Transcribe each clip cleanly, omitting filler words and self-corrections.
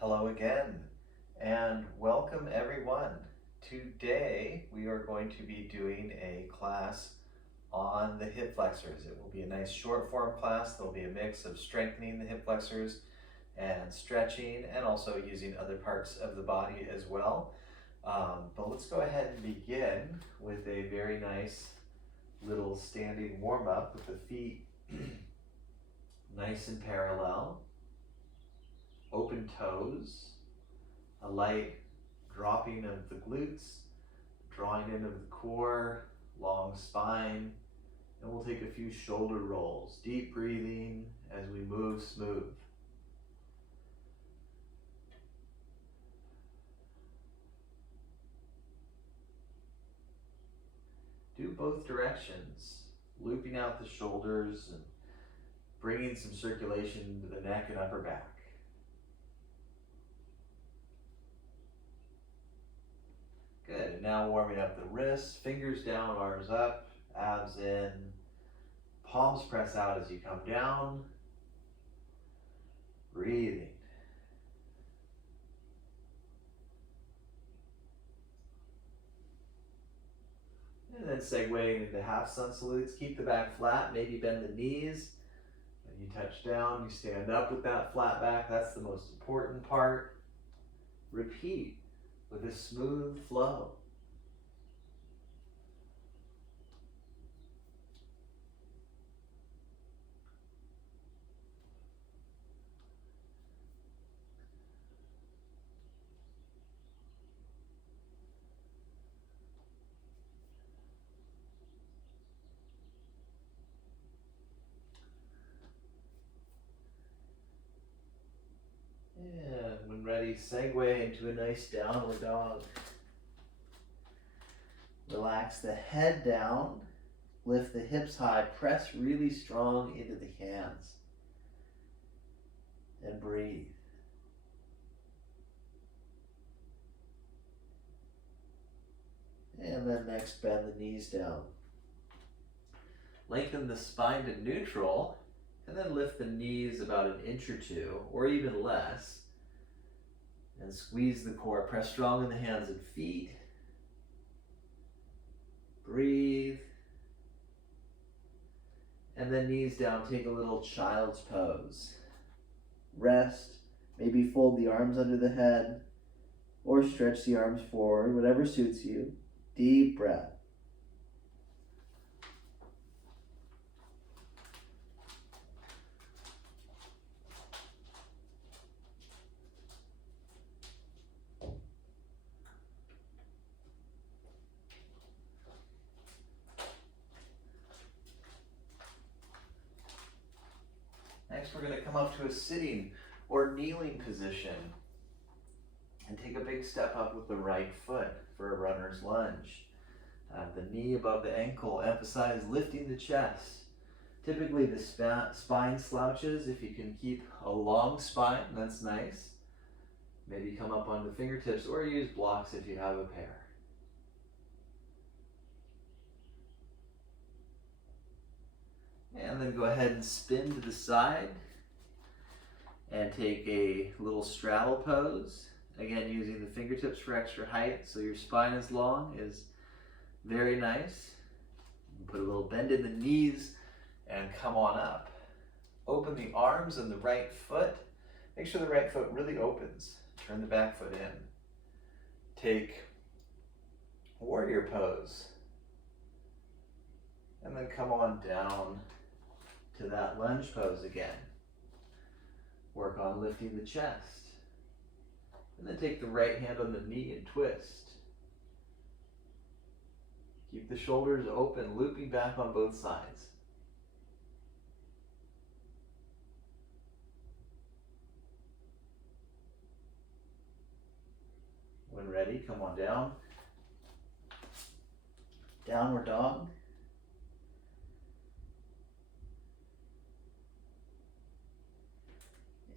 Hello again, and welcome everyone. Today we are going to be doing a class on the hip flexors. It will be a nice short form class. There'll be a mix of strengthening the hip flexors and stretching and also using other parts of the body as well. But let's go ahead and begin with a very nice little standing warm up with the feet nice and parallel. Open toes, a light dropping of the glutes, drawing in of the core, long spine, and we'll take a few shoulder rolls, deep breathing as we move smooth. Do both directions, looping out the shoulders and bringing some circulation to the neck and upper back. Good, and now warming up the wrists, fingers down, arms up, abs in, palms press out as you come down, breathing. And then segueing into half sun salutes, keep the back flat, maybe bend the knees. When you touch down, you stand up with that flat back, that's the most important part. Repeat with a smooth flow. And when ready, segue into a nice downward dog. Relax the head down, lift the hips high, press really strong into the hands, and breathe. And then next, bend the knees down. Lengthen the spine to neutral, and then lift the knees about an inch or two, or even less, and squeeze the core. Press strong in the hands and feet. Breathe. And then knees down, take a little child's pose. Rest, maybe fold the arms under the head, or stretch the arms forward, whatever suits you. Deep breath. Next, we're going to come up to a sitting or kneeling position and take a big step up with the right foot for a runner's lunge. The knee above the ankle, emphasize lifting the chest. Typically the spine slouches. If you can keep a long spine, that's nice. Maybe come up on the fingertips or use blocks if you have a pair. And then go ahead and spin to the side and take a little straddle pose. Again, using the fingertips for extra height, so your spine is long, is very nice. Put a little bend in the knees and come on up. Open the arms and the right foot. Make sure the right foot really opens. Turn the back foot in. Take warrior pose. And then come on down to that lunge pose again. Work on lifting the chest. And then take the right hand on the knee and twist. Keep the shoulders open, looping back on both sides. When ready, come on down. Downward dog.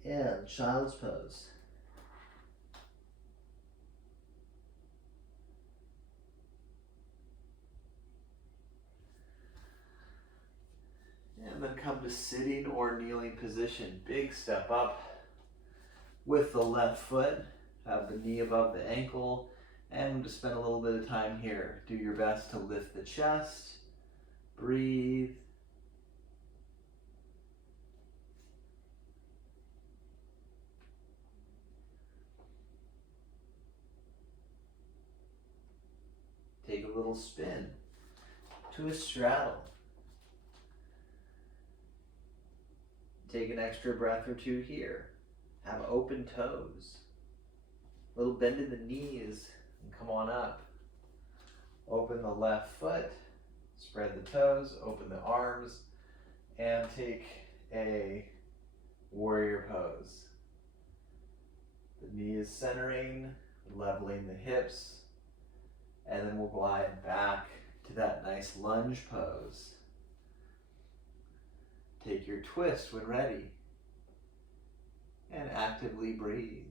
And child's pose. And then come to sitting or kneeling position. Big step up. with the left foot. Have the knee above the ankle, and just spend a little bit of time here. Do your best to lift the chest, breathe. Take a little spin to a straddle. Take an extra breath or two here. Have open toes. A little bend in the knees and come on up. Open the left foot, spread the toes, open the arms, and take a warrior pose. The knee is centering, leveling the hips, and then we'll glide back to that nice lunge pose. Take your twist when ready, and actively breathe.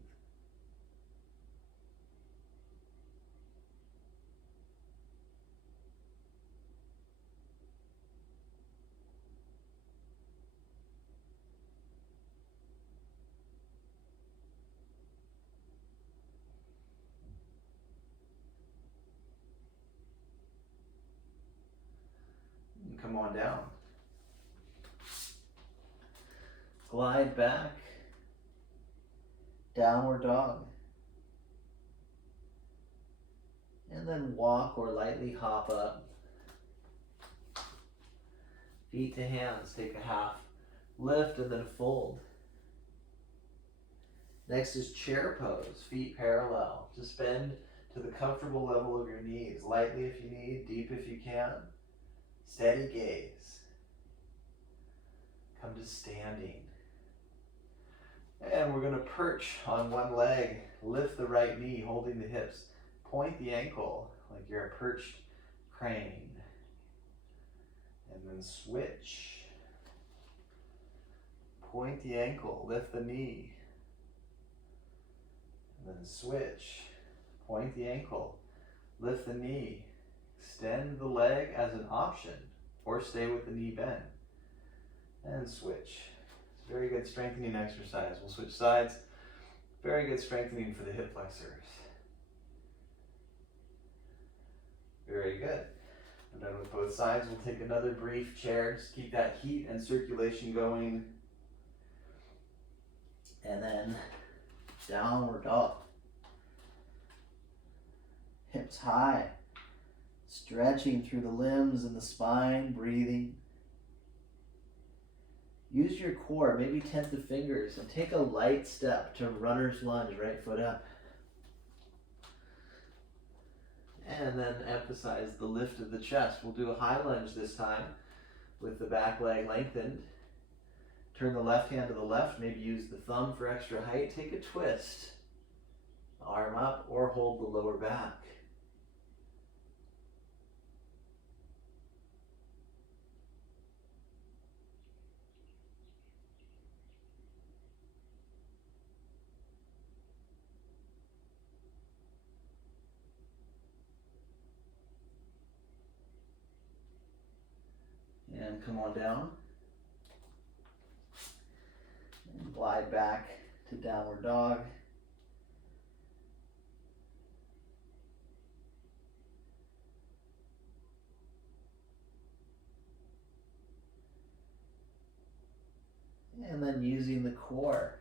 And come on down. Glide back, downward dog. And then walk or lightly hop up. Feet to hands, take a half lift and then fold. Next is chair pose, feet parallel. Just bend to the comfortable level of your knees, lightly if you need, deep if you can. Steady gaze. Come to standing. And we're going to perch on one leg, lift the right knee, holding the hips. Point the ankle like you're a perched crane. And then switch. Point the ankle, lift the knee. And then switch. Point the ankle, lift the knee. Extend the leg as an option, or stay with the knee bent. And switch. Very good strengthening exercise. We'll switch sides. Very good strengthening for the hip flexors. Very good. I'm done with both sides. We'll take another brief chair. Just keep that heat and circulation going. And then downward dog. Hips high. Stretching through the limbs and the spine, breathing. Use your core, maybe tent the fingers, and take a light step to runner's lunge, right foot up. And then emphasize the lift of the chest. We'll do a high lunge this time with the back leg lengthened. Turn the left hand to the left, maybe use the thumb for extra height. Take a twist, arm up, or hold the lower back. And come on down. And glide back to downward dog. And then using the core.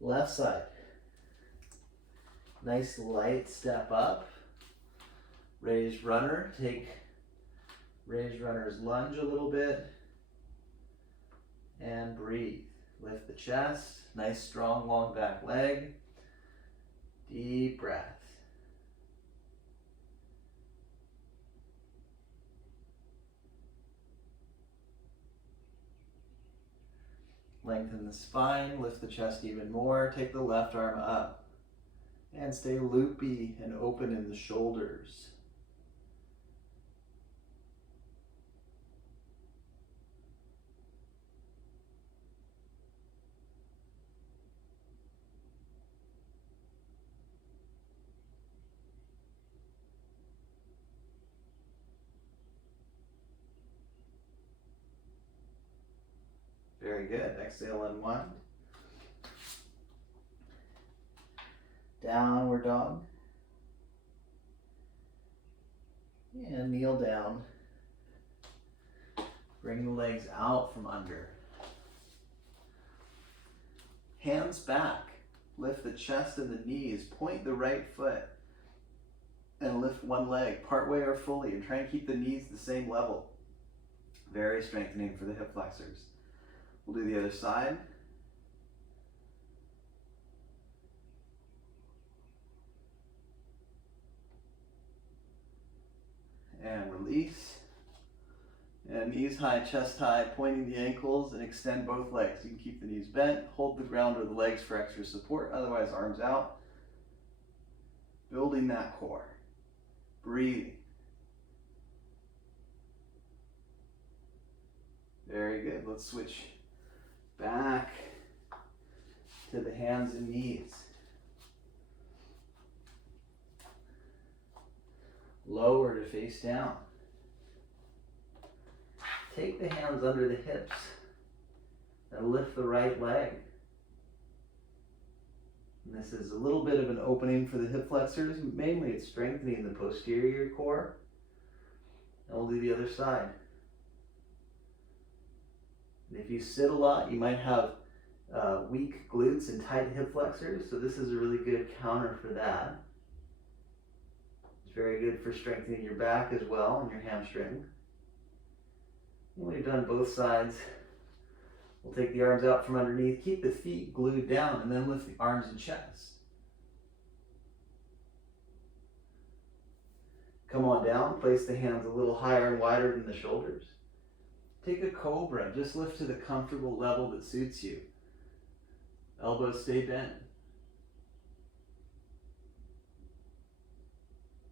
Left side. Nice light step up. Raised runner. Take raised runner's lunge a little bit. And breathe. Lift the chest. Nice strong long back leg. Deep breath. Lengthen the spine, lift the chest even more. Take the left arm up. And stay loopy and open in the shoulders. Very good. Exhale, unwind. Downward dog. And kneel down. Bring the legs out from under. Hands back. Lift the chest and the knees. Point the right foot. And lift one leg, partway or fully, and try and keep the knees the same level. Very strengthening for the hip flexors. We'll do the other side. And release. And knees high, chest high, pointing the ankles, and extend both legs. You can keep the knees bent, hold the ground or the legs for extra support, otherwise arms out. Building that core. Breathing. Very good. Let's switch back to the hands and knees. Lower to face down. Take the hands under the hips and lift the right leg. And this is a little bit of an opening for the hip flexors. Mainly it's strengthening the posterior core. And we'll do the other side. And if you sit a lot, you might have weak glutes and tight hip flexors. So this is a really good counter for that. It's very good for strengthening your back as well and your hamstring. When we've done both sides, we'll take the arms out from underneath, keep the feet glued down, and then lift the arms and chest. Come on down, place the hands a little higher and wider than the shoulders. Take a Cobra, just lift to the comfortable level that suits you. Elbows stay bent.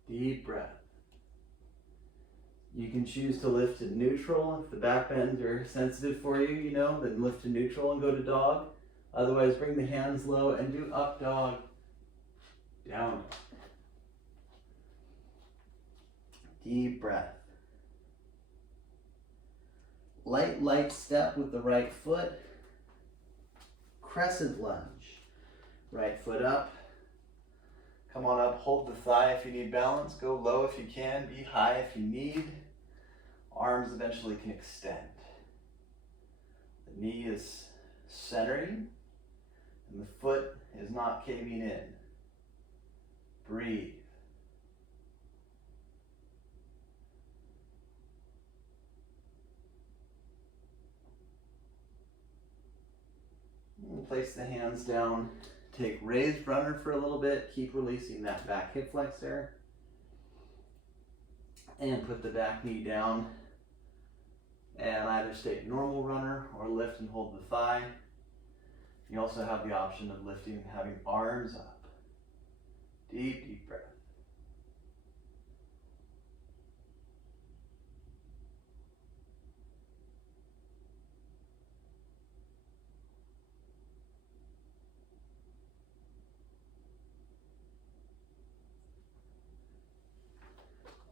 Deep breath. You can choose to lift to neutral. If the back bends are sensitive for you, then lift to neutral and go to dog. Otherwise, bring the hands low and do up dog, down. Deep breath. Light step with the right foot. Crescent lunge. Right foot up. Come on up, hold the thigh if you need balance. Go low if you can, be high if you need. Arms eventually can extend. The knee is centering, and the foot is not caving in. Breathe. And place the hands down. Take raised runner for a little bit. Keep releasing that back hip flexor. And put the back knee down. And either stay normal runner or lift and hold the thigh. You also have the option of lifting and having arms up. Deep breath.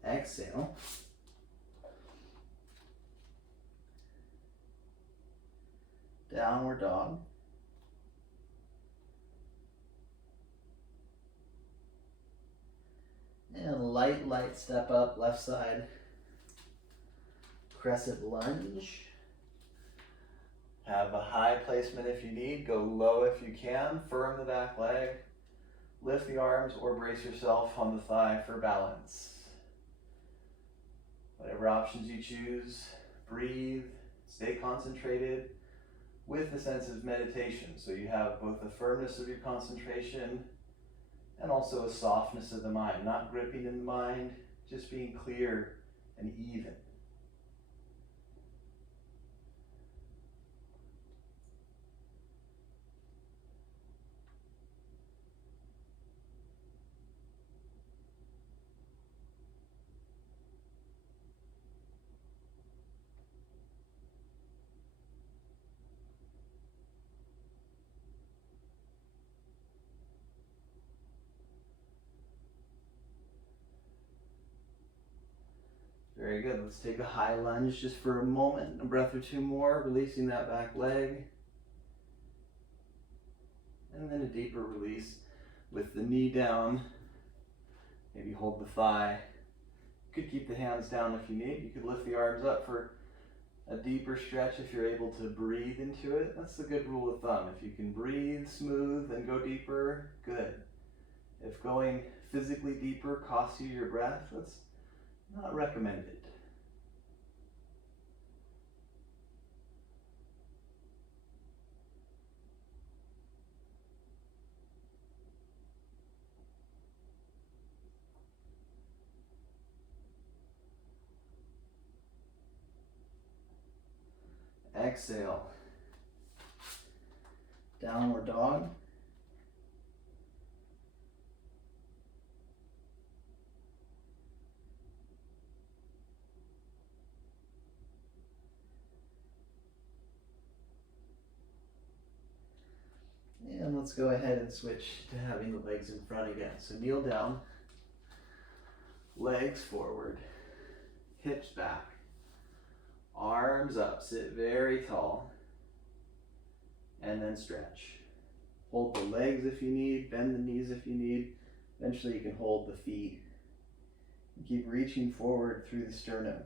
Exhale. Downward dog. And light step up, left side. Crescent lunge. Have a high placement if you need. Go low if you can. Firm the back leg. Lift the arms or brace yourself on the thigh for balance. Whatever options you choose, breathe, stay concentrated with a sense of meditation. So you have both the firmness of your concentration and also a softness of the mind, not gripping in the mind, just being clear and even. Very good. Let's take a high lunge just for a moment, a breath or two more, releasing that back leg. And then a deeper release. with the knee down. Maybe hold the thigh. You could keep the hands down if you need. You could lift the arms up for a deeper stretch if you're able to breathe into it. That's a good rule of thumb. If you can breathe smooth and go deeper, good. If going physically deeper costs you your breath, that's not recommended. Exhale. Downward dog. And let's go ahead and switch to having the legs in front again. So kneel down, legs forward, hips back, arms up, sit very tall, and then stretch. Hold the legs if you need, bend the knees if you need. Eventually you can hold the feet. And keep reaching forward through the sternum.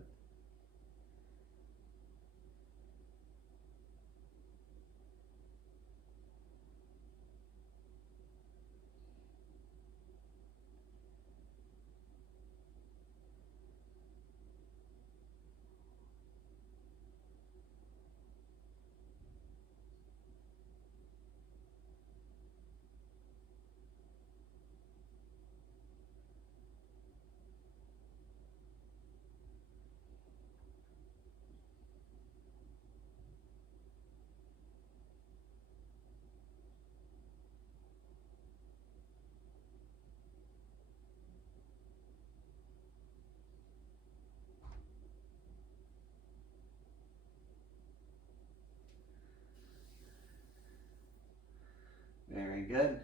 Very good.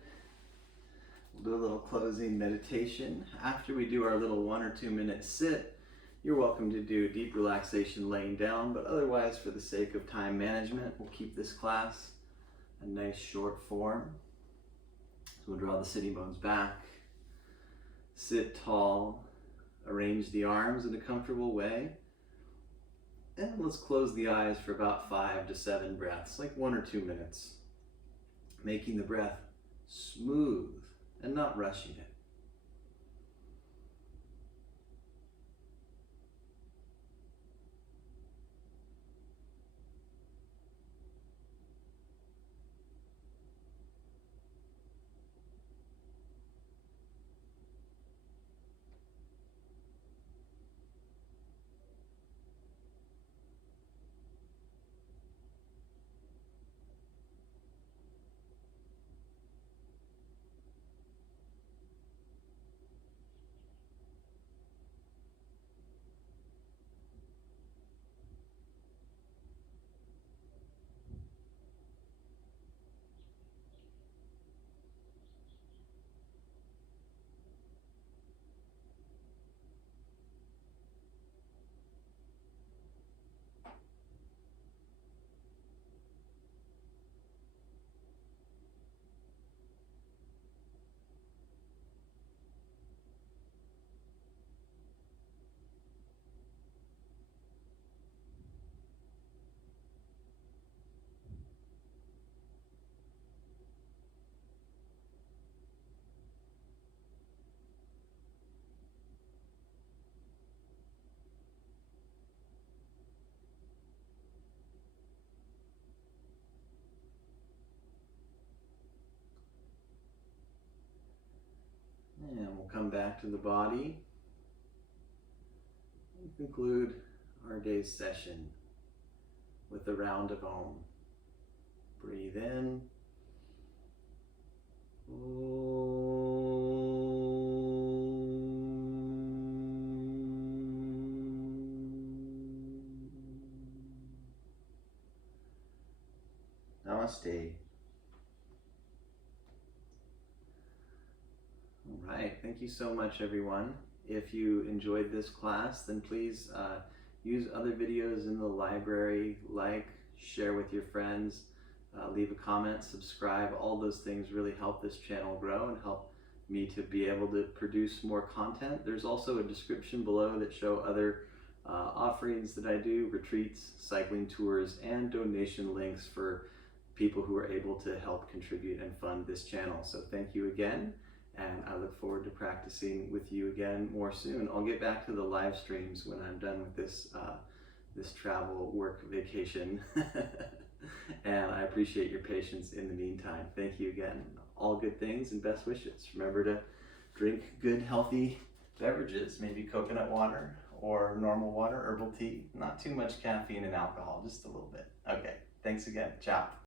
We'll do a little closing meditation. After we do our little 1 or 2 minute sit, you're welcome to do deep relaxation laying down, but otherwise, for the sake of time management, we'll keep this class a nice short form. So we'll draw the sitting bones back, sit tall, arrange the arms in a comfortable way, and let's close the eyes for about 5 to 7 breaths, like 1 or 2 minutes, making the breath smooth and not rushing it. And we'll come back to the body and conclude our day's session with a round of Om. Breathe in. Namaste. All right, thank you so much, everyone. If you enjoyed this class, then please use other videos in the library, like, share with your friends, leave a comment, subscribe. All those things really help this channel grow and help me to be able to produce more content. There's also a description below that show other offerings that I do, retreats, cycling tours, and donation links for people who are able to help contribute and fund this channel. So thank you again, and I look forward to practicing with you again more soon. I'll get back to the live streams when I'm done with this this travel work vacation. And I appreciate your patience in the meantime. Thank you again. All good things and best wishes. Remember to drink good, healthy beverages, maybe coconut water or normal water, herbal tea. Not too much caffeine and alcohol, just a little bit. Okay, thanks again. Ciao.